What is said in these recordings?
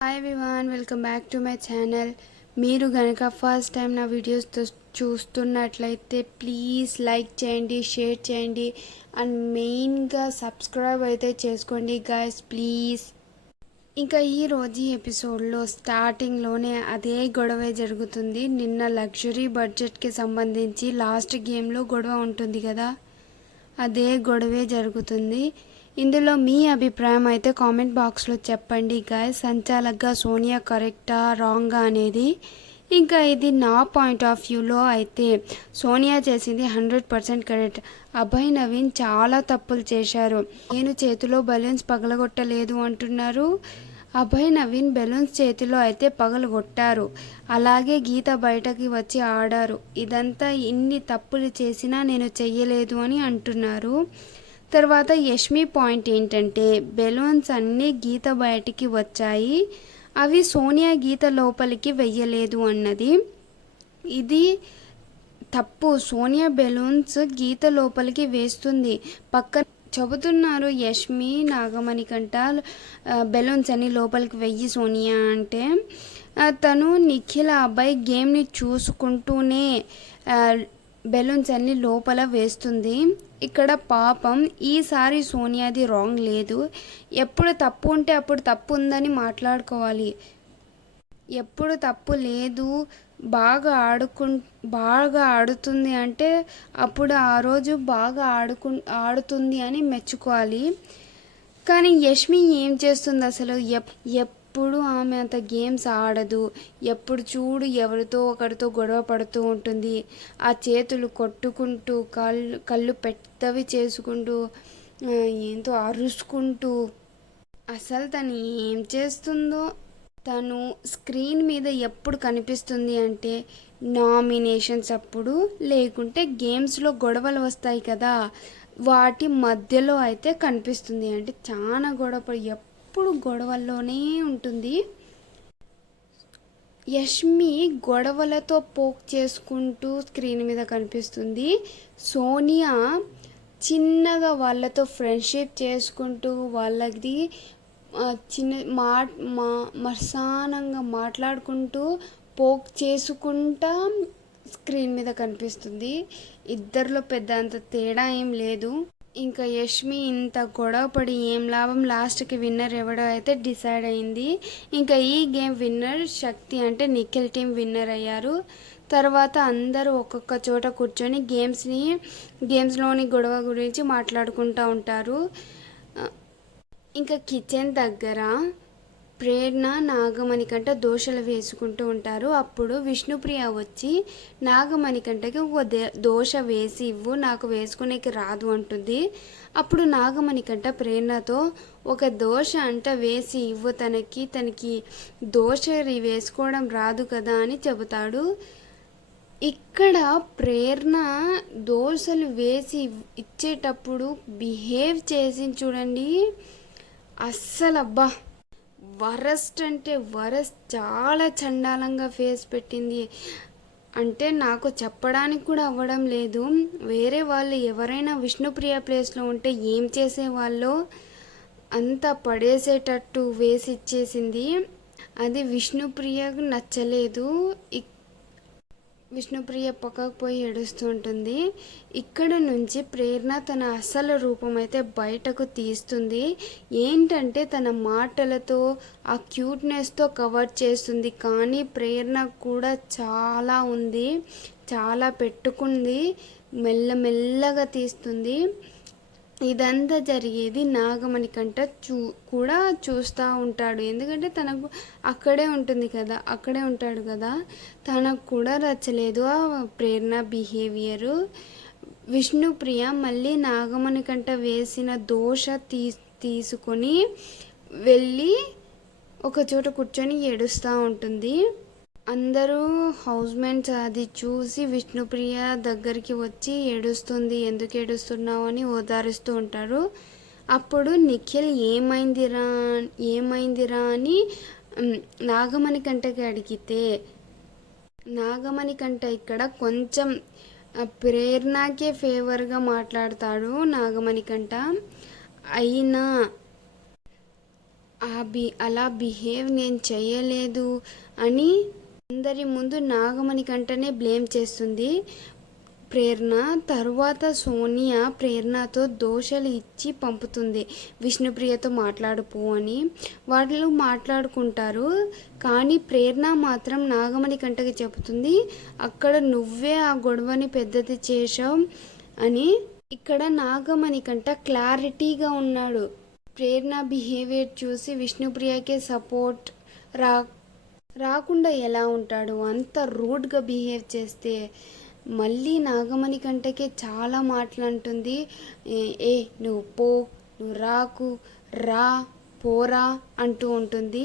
Hi everyone, welcome back to my channel. మీరు కనుక first time నా వీడియోస్ చూస్తున్నట్లయితే ప్లీజ్ లైక్ చేయండి, షేర్ చేయండి అండ్ మెయిన్గా సబ్స్క్రైబ్ అయితే చేసుకోండి గైస్ ప్లీజ్. ఇంకా ఈరోజు ఎపిసోడ్లో స్టార్టింగ్లోనే అదే గొడవ జరుగుతుంది. నిన్న లగ్జరీ బడ్జెట్కి సంబంధించి లాస్ట్ గేమ్లో గొడవ ఉంటుంది కదా, అదే గొడవే జరుగుతుంది. ఇందులో మీ అభిప్రాయం అయితే కామెంట్ బాక్స్లో చెప్పండి గాయ్స్. సంచాలక్గా సోనియా కరెక్టా రాంగా అనేది. ఇంకా ఇది నా పాయింట్ ఆఫ్ వ్యూలో అయితే సోనియా చేసింది 100% కరెక్ట్. అభయ్ నవీన్ చాలా తప్పులు చేశారు. నేను చేతిలో బలూన్స్ పగలగొట్టలేదు అంటున్నారు. అభయ్ నవీన్ బెలూన్స్ చేతిలో అయితే పగలగొట్టారు. అలాగే గీత బయటకి వచ్చి ఆడారు. ఇదంతా ఇన్ని తప్పులు చేసినా నేను చెయ్యలేదు అని అంటున్నారు. తర్వాత యష్మి పాయింట్ ఏంటంటే బెలూన్స్ అన్నీ గీత బయటికి వచ్చాయి, అవి సోనియా గీత లోపలికి వెయ్యలేదు అన్నది. ఇది తప్పు. సోనియా బెలూన్స్ గీత లోపలికి వేస్తుంది. పక్క చెబుతున్నారు యష్మి నాగమణికంట బెలూన్స్ అన్ని లోపలికి వెయ్యి సోనియా అంటే, తను నిఖిల అబ్బాయి గేమ్ని చూసుకుంటూనే బెలూన్స్ అన్ని లోపల వేస్తుంది. ఇక్కడ పాపం ఈసారి సోనియాది రాంగ్ లేదు. ఎప్పుడు తప్పు ఉంటే అప్పుడు తప్పు ఉందని మాట్లాడుకోవాలి. ఎప్పుడు తప్పు లేదు, బాగా ఆడుతుంది అంటే అప్పుడు ఆ రోజు బాగా ఆడుతుంది అని మెచ్చుకోవాలి. కానీ యష్మి ఏం చేస్తుంది అసలు? ఎప్పుడు ఆమె అంత గేమ్స్ ఆడదు. ఎప్పుడు చూడు ఎవరితో ఒకరితో గొడవ పడుతూ ఉంటుంది. ఆ చేతులు కొట్టుకుంటూ కళ్ళు పెద్దవి చేసుకుంటూ ఏంతో అరుచుకుంటూ అసలు తను ఏం చేస్తుందో. తను స్క్రీన్ మీద ఎప్పుడు కనిపిస్తుంది అంటే నామినేషన్స్ అప్పుడు, లేకుంటే గేమ్స్లో గొడవలు వస్తాయి కదా వాటి మధ్యలో అయితే కనిపిస్తుంది. అంటే చాలా గొడవ, ఎప్పుడు గొడవల్లోనే ఉంటుంది. యష్మి గొడవలతో పోక్ చేసుకుంటూ స్క్రీన్ మీద కనిపిస్తుంది. సోనియా చిన్నగా వాళ్ళతో ఫ్రెండ్షిప్ చేసుకుంటూ వాళ్ళది మర్సానంగా మాట్లాడుకుంటూ పోక్ చేసుకుంటా స్క్రీన్ మీద కనిపిస్తుంది. ఇద్దరిలో పెద్ద అంత తేడా ఏం లేదు. ఇంకా యష్మి ఇంత గొడవపడి ఏం లాభం, లాస్ట్కి విన్నర్ ఎవడో అయితే డిసైడ్ అయింది. ఇంకా ఈ గేమ్ విన్నర్ శక్తి అంటే నిఖిల్ టీం విన్నర్ అయ్యారు. తర్వాత అందరూ ఒక్కొక్క చోట కూర్చొని గేమ్స్లోని గొడవ గురించి మాట్లాడుకుంటూ ఉంటారు. ఇంకా కిచెన్ దగ్గర ప్రేరణ నాగమణికంట దోశలు వేసుకుంటూ ఉంటారు. అప్పుడు విష్ణుప్రియ వచ్చి నాగమణికంటకి ఒక దోశ వేసి ఇవ్వు, నాకు వేసుకునేకి రాదు అంటుంది. అప్పుడు నాగమణికంట ప్రేరణతో ఒక దోశ అంట వేసి ఇవ్వు, తనకి దోశ వేసుకోవడం రాదు కదా అని చెబుతాడు. ఇక్కడ ప్రేరణ దోశలు వేసి ఇచ్చేటప్పుడు బిహేవ్ చేసి చూడండి, అస్సలు అబ్బా వరస్ట్ అంటే వరస్ట్, చాలా చండాలంగా ఫేస్ పెట్టింది. అంటే నాకు చెప్పడానికి కూడా అవ్వడం లేదు. వేరే వాళ్ళు ఎవరైనా విష్ణుప్రియ ప్లేస్లో ఉంటే ఏం చేసేవాళ్ళో అంత పడేసేటట్టు వేసి ఇచ్చేసింది. అది విష్ణుప్రియకు నచ్చలేదు. విష్ణుప్రియ పక్కకు పోయి ఏడుస్తూ ఉంటుంది. ఇక్కడ నుంచి ప్రేరణ తన అసలు రూపం అయితే బయటకు తీస్తుంది. ఏంటంటే తన మాటలతో ఆ క్యూట్నెస్తో కవర్ చేస్తుంది. కానీ ప్రేరణ కూడా చాలా ఉంది, చాలా పెట్టుకుంది, మెల్లమెల్లగా తీస్తుంది. ఇదంతా జరిగేది నాగమణికంట కూడా చూస్తూ ఉంటాడు. ఎందుకంటే తనకు అక్కడే ఉంటాడు కదా, తనకు కూడా నచ్చలేదు ఆ ప్రేరణ బిహేవియరు. విష్ణుప్రియ మళ్ళీ నాగమణికంట వేసిన దోశ తీసుకొని వెళ్ళి ఒకచోట కూర్చొని ఏడుస్తూ ఉంటుంది. అందరూ హౌస్మేట్స్ అది చూసి విష్ణుప్రియ దగ్గరికి వచ్చి ఏడుస్తుంది, ఎందుకు ఏడుస్తున్నావు అని ఓదారుస్తూ ఉంటారు. అప్పుడు నిఖిల్ ఏమైందిరా అని నాగమణికంటకి అడిగితే నాగమణికంట ఇక్కడ కొంచెం ప్రేరణకే ఫేవర్గా మాట్లాడతాడు నాగమణికంట. అయినా అలా బిహేవ్ నేను చేయలేదు అని అందరి ముందు నాగమణి కంటనే బ్లేమ్ చేస్తుంది ప్రేరణ. తరువాత సోనియా ప్రేరణతో దోశలు ఇచ్చి పంపుతుంది, విష్ణుప్రియతో మాట్లాడుపో అని. వాళ్ళు మాట్లాడుకుంటారు, కానీ ప్రేరణ మాత్రం నాగమణి కంటకి చెబుతుంది, అక్కడ నువ్వే ఆ గొడవని పెద్దది చేశావు అని. ఇక్కడ నాగమణి కంట క్లారిటీగా ఉన్నాడు. ప్రేరణ బిహేవియర్ చూసి విష్ణుప్రియకే సపోర్ట్ రాకుండా ఎలా ఉంటాడు, అంత రూడ్గా బిహేవ్ చేస్తే. మళ్ళీ నాగమణి కంటకే చాలా మాటలు అంటుంది. నువ్వు పో, నువ్వు రాకు, రా, పోరా అంటూ ఉంటుంది,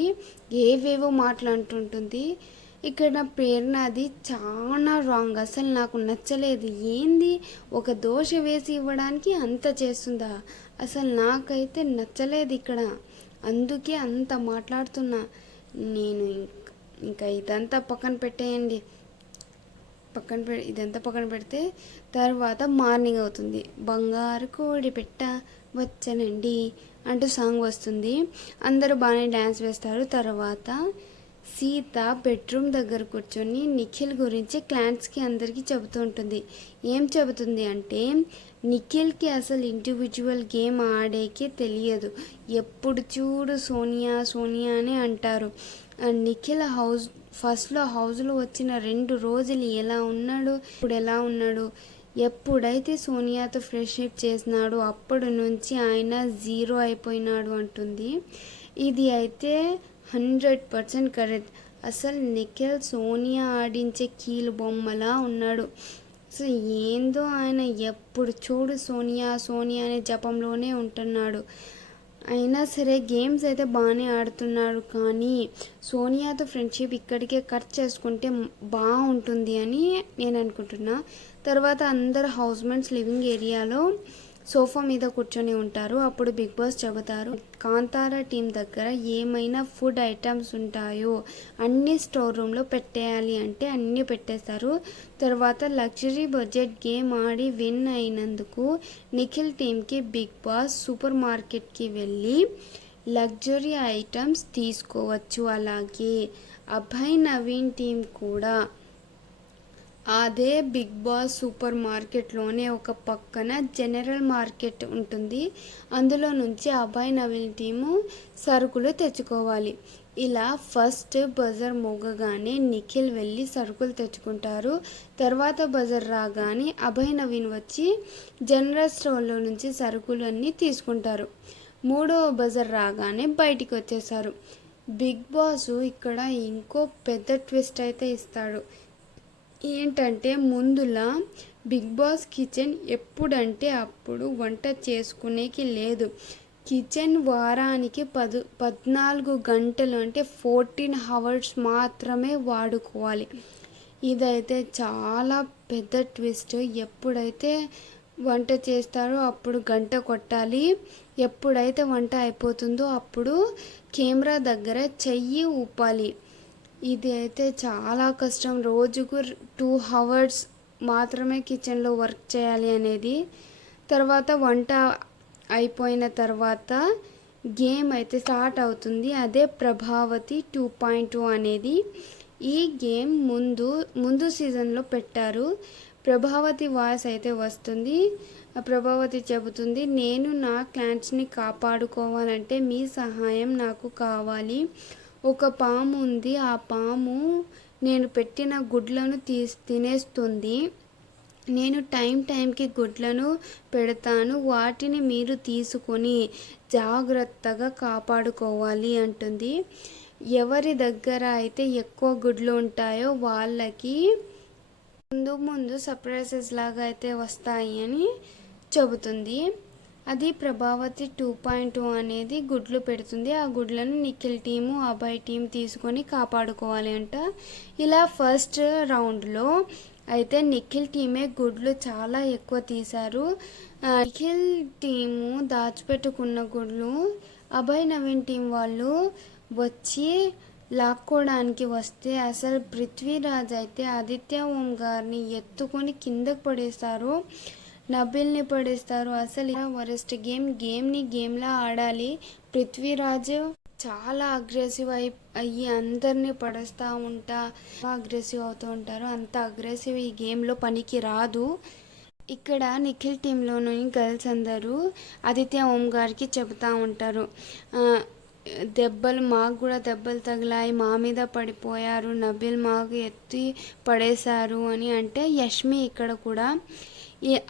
ఏవేవో మాటలు అంటుంటుంది. ఇక్కడ ప్రేరణది చాలా రాంగ్, అసలు నాకు నచ్చలేదు. ఏంది ఒక దోశ వేసి ఇవ్వడానికి అంత చేస్తుందా, అసలు నాకైతే నచ్చలేదు ఇక్కడ. అందుకే అంత మాట్లాడుతున్నా నేను. ఇంకా ఇదంతా పక్కన పెట్టేయండి, ఇదంతా పక్కన పెడితే తర్వాత మార్నింగ్ అవుతుంది. బంగారు కోడి పెట్ట వచ్చనండి అంటూ సాంగ్ వస్తుంది. అందరూ బాగానే డ్యాన్స్ వేస్తారు. తర్వాత సీత బెడ్రూమ్ దగ్గర కూర్చొని నిఖిల్ గురించి క్లాన్స్కి అందరికీ చెబుతూ ఉంటుంది. ఏం చెబుతుంది అంటే, నిఖిల్కి అసలు ఇండివిజువల్ గేమ్ ఆడేకి తెలియదు, ఎప్పుడు చూడు సోనియా సోనియా అని అంటారు. నిఖిల్ ఫస్ట్లో హౌస్లో వచ్చిన 2 రోజులు ఎలా ఉన్నాడు, ఇప్పుడు ఎలా ఉన్నాడు. ఎప్పుడైతే సోనియాతో ఫ్రెండ్షిప్ చేసినాడు అప్పటి నుంచి ఆయన 0 అయిపోయినాడు అంటుంది. ఇది అయితే 100% కరెక్ట్. అసలు నిఖిల్ సోనియా ఆడించే కీలు బొమ్మలా ఉన్నాడు. సో ఏందో ఆయన ఎప్పుడు చూడు సోనియా సోనియా అనే జపంలోనే ఉంటున్నాడు. అయినా సరే గేమ్స్ అయితే బాగానే ఆడుతున్నాడు, కానీ సోనియాతో ఫ్రెండ్షిప్ ఇక్కడికే కట్ చేసుకుంటే బాగుంటుంది అని నేను అనుకుంటున్నా. తర్వాత అందరు హౌస్మేట్స్ లివింగ్ ఏరియాలో సోఫా మీద కూర్చొని ఉంటారు. అప్పుడు బిగ్ బాస్ చెబుతారు, కాంతారా టీం దగ్గర ఏమైనా ఫుడ్ ఐటమ్స్ ఉంటాయో అన్ని స్టోర్ రూమ్లో పెట్టేయాలి అంటే అన్నీ పెట్టేస్తారు. తర్వాత లగ్జరీ బడ్జెట్ గేమ్ ఆడి విన్ అయినందుకు నిఖిల్ టీంకి బిగ్ బాస్ సూపర్ మార్కెట్కి వెళ్ళి లగ్జరీ ఐటమ్స్ తీసుకోవచ్చు. అలాగే అభయ్ నవీన్ టీం కూడా అదే బిగ్ బాస్ సూపర్ మార్కెట్లోనే ఒక పక్కన జనరల్ మార్కెట్ ఉంటుంది, అందులో నుంచి అభయ్ నవీన్ టీము సరుకులు తెచ్చుకోవాలి. ఇలా ఫస్ట్ బజర్ మోగగానే నిఖిల్ వెళ్ళి సరుకులు తెచ్చుకుంటారు. తర్వాత బజర్ రాగానే అభయ్ నవీన్ వచ్చి జనరల్ స్టోర్లో నుంచి సరుకులు అన్నీ తీసుకుంటారు. 3వ బజర్ రాగానే బయటికి వచ్చేసారు. బిగ్ బాస్ ఇక్కడ ఇంకో పెద్ద ట్విస్ట్ అయితే ఇస్తాడు. ఏంటంటే ముందులా బిగ్ బాస్ కిచెన్ ఎప్పుడంటే అప్పుడు వంట చేసుకునేకి లేదు. కిచెన్ వారానికి 14 గంటలు అంటే 14 hours మాత్రమే వాడుకోవాలి. ఇదైతే చాలా పెద్ద ట్విస్ట్. ఎప్పుడైతే వంట చేస్తారో అప్పుడు గంట కొట్టాలి, ఎప్పుడైతే వంట అయిపోతుందో అప్పుడు కెమెరా దగ్గర చెయ్యి ఊపాలి. ఇది అయితే చాలా కష్టం, రోజుకు 2 hours మాత్రమే కిచెన్లో వర్క్ చేయాలి అనేది. తర్వాత వంట అయిపోయిన తర్వాత గేమ్ అయితే స్టార్ట్ అవుతుంది, అదే ప్రభావతి 2.2 అనేది. ఈ గేమ్ ముందు సీజన్లో పెట్టారు. ప్రభావతి వాయిస్ అయితే వస్తుంది. ప్రభావతి చెబుతుంది, నేను నా క్లయింట్స్ని కాపాడుకోవాలంటే మీ సహాయం నాకు కావాలి. ఒక పాము ఉంది, ఆ పాము నేను పెట్టిన గుడ్లను తినేస్తుంది. నేను టైంకి గుడ్లను పెడతాను, వాటిని మీరు తీసుకొని జాగ్రత్తగా కాపాడుకోవాలి అంటుంది. ఎవరి దగ్గర అయితే ఎక్కువ గుడ్లు ఉంటాయో వాళ్ళకి ముందు సర్ప్రైజెస్ లాగా అయితే వస్తాయి అని చెబుతుంది. అది ప్రభావతి 2.2 అనేది గుడ్లు పెడుతుంది. ఆ గుడ్లను నిఖిల్ టీము అభయ్ టీం తీసుకొని కాపాడుకోవాలి అంట. ఇలా ఫస్ట్ రౌండ్లో అయితే నిఖిల్ టీమే గుడ్లు చాలా ఎక్కువ తీశారు. నిఖిల్ టీము దాచిపెట్టుకున్న గుడ్లు అభయ్ నవీన్ టీం వాళ్ళు వచ్చి లాక్కోవడానికి వస్తే అసలు పృథ్వీరాజ్ అయితే ఆదిత్య ఓం గారిని ఎత్తుకొని కిందకు పడేస్తారు, నబిల్ని పడేస్తారు. అసలు వరస్ట్ గేమ్ని గేమ్లా ఆడాలి. పృథ్వీరాజ్ చాలా అగ్రెసివ్ అయ్యి అందరినీ పడేస్తూ ఉంటా అగ్రెసివ్ అవుతూ ఉంటారు. అంత అగ్రెసివ్ ఈ గేమ్లో పనికి రాదు. ఇక్కడ నిఖిల్ టీంలోని గర్ల్స్ అందరూ ఆదిత్య ఓం గారికి చెబుతూ ఉంటారు, దెబ్బలు మాకు కూడా దెబ్బలు తగిలాయి, మా మీద పడిపోయారు, నబిల్ మాకు ఎత్తి పడేశారు అని. అంటే యష్మి ఇక్కడ కూడా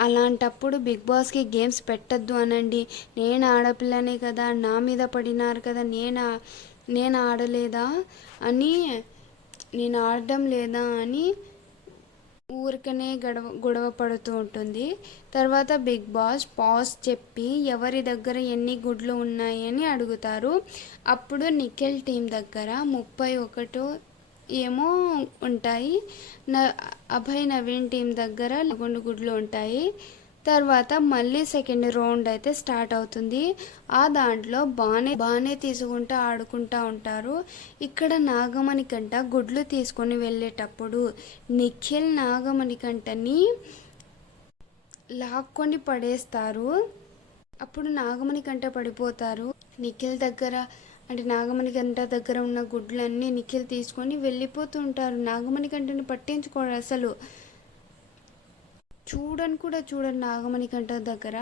అలాంటప్పుడు బిగ్ బాస్కి గేమ్స్ పెట్టద్దు అనండి. నేను ఆడపిల్లనే కదా, నా మీద పడినారు కదా, నేను ఆడలేదా అని, నేను ఆడడం లేదా అని ఊరికనే గొడవ పడుతూ ఉంటుంది. తర్వాత బిగ్ బాస్ పాజ్ చెప్పి ఎవరి దగ్గర ఎన్ని గుడ్లు ఉన్నాయని అడుగుతారు. అప్పుడు నిఖిల్ టీం దగ్గర 31 ఏమో ఉంటాయి, అభయ్ నవీన్ టీం దగ్గర 2 గుడ్లు ఉంటాయి. తర్వాత మళ్ళీ సెకండ్ రౌండ్ అయితే స్టార్ట్ అవుతుంది. ఆ దాంట్లో బాగానే తీసుకుంటూ ఆడుకుంటూ ఉంటారు. ఇక్కడ నాగమణి కంట గుడ్లు తీసుకొని వెళ్ళేటప్పుడు నిఖిల్ నాగమణి కంటని లాక్కొని పడేస్తారు. అప్పుడు నాగమణి కంట పడిపోతారు. నిఖిల్ దగ్గర అంటే నాగమణి కంట దగ్గర ఉన్న గుడ్లన్నీ నిఖిల్ తీసుకొని వెళ్ళిపోతూ ఉంటారు. నాగమణి కంటని పట్టించుకోరు అసలు, చూడని నాగమణి కంట దగ్గర.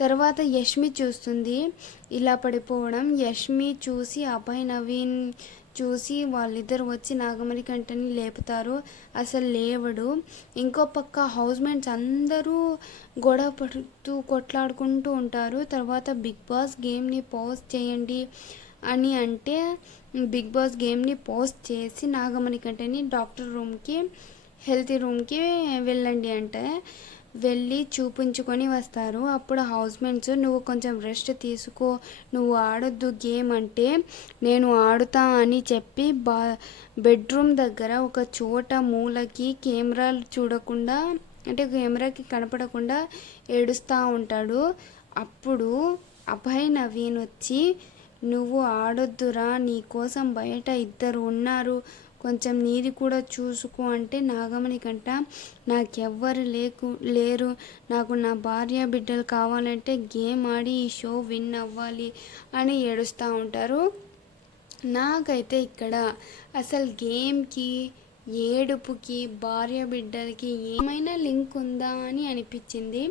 తర్వాత యష్మి చూస్తుంది ఇలా పడిపోవడం. యష్మి చూసి అభయ్ నవీన్ చూసి వాళ్ళిద్దరు వచ్చి నాగమణి కంటని లేపుతారు. అసలు లేవడు. ఇంకో పక్క హౌస్ మేట్స్ అందరూ గొడవ పడుతూ కొట్లాడుకుంటూ ఉంటారు. తర్వాత బిగ్ బాస్ గేమ్ని పాజ్ చేయండి అని అంటే బిగ్ బాస్ గేమ్ని పాజ్ చేసి నాగమణి కంటని డాక్టర్ రూమ్కి హెల్తీ రూమ్కి వెళ్ళండి అంటే వెళ్ళి చూపించుకొని వస్తారు. అప్పుడు హౌస్ మేట్స్ నువ్వు కొంచెం రెస్ట్ తీసుకో, నువ్వు ఆడొద్దు గేమ్ అంటే నేను ఆడుతా అని చెప్పి బెడ్రూమ్ దగ్గర ఒక చోట మూలకి కెమెరాలు చూడకుండా అంటే కెమెరాకి కనపడకుండా ఏడుస్తూ ఉంటాడు. అప్పుడు అభయ్ నవీన్ వచ్చి నువ్వు ఆడొద్దురా, నీ కోసం బయట ఇద్దరు ఉన్నారు, కొంచెం నీది కూడా చూసుకో అంటే నాగమణి కంట నాకెవ్వరు లేరు, నాకు నా భార్య బిడ్డలు కావాలంటే గేమ్ ఆడి ఈ షో విన్ అవ్వాలి అని ఏడుస్తూ ఉంటారు. నాకైతే ఇక్కడ అసలు గేమ్కి ఏడుపుకి భార్య బిడ్డలకి ఏమైనా లింక్ ఉందా అని అనిపించింది.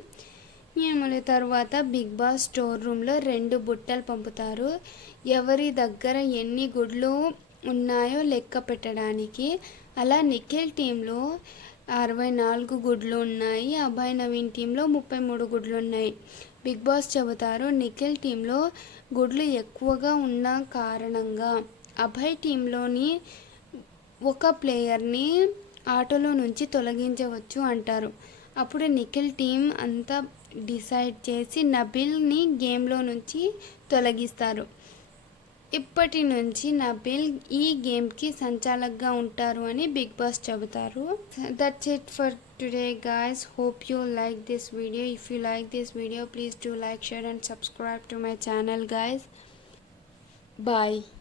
మళ్ళీ తర్వాత బిగ్ బాస్ స్టోర్ రూమ్లో 2 బుట్టలు పంపుతారు. ఎవరి దగ్గర ఎన్ని గుడ్లు ఉన్నాయో లెక్క పెట్టడానికి. అలా నిఖిల్ టీంలో 64 గుడ్లు ఉన్నాయి, అభయ్ నవీన్ టీంలో 33 గుడ్లు ఉన్నాయి. బిగ్ బాస్ చెబుతారు నిఖిల్ టీంలో గుడ్లు ఎక్కువగా ఉన్న కారణంగా అభయ్ టీంలోని ఒక ప్లేయర్ని ఆటలో నుంచి తొలగించవచ్చు అంటారు. అప్పుడు నిఖిల్ టీం అంతా డిసైడ్ చేసి నబిల్ని గేమ్లో నుంచి తొలగిస్తారు. ఇప్పటి నుంచి నబిల్ ఈ గేమ్కి సంచాలకుగా ఉంటారు అని బిగ్ బాస్ చెబుతారు. That's it for today guys. Hope you like this video. If you like this video, please do like, share and subscribe to my channel guys. Bye.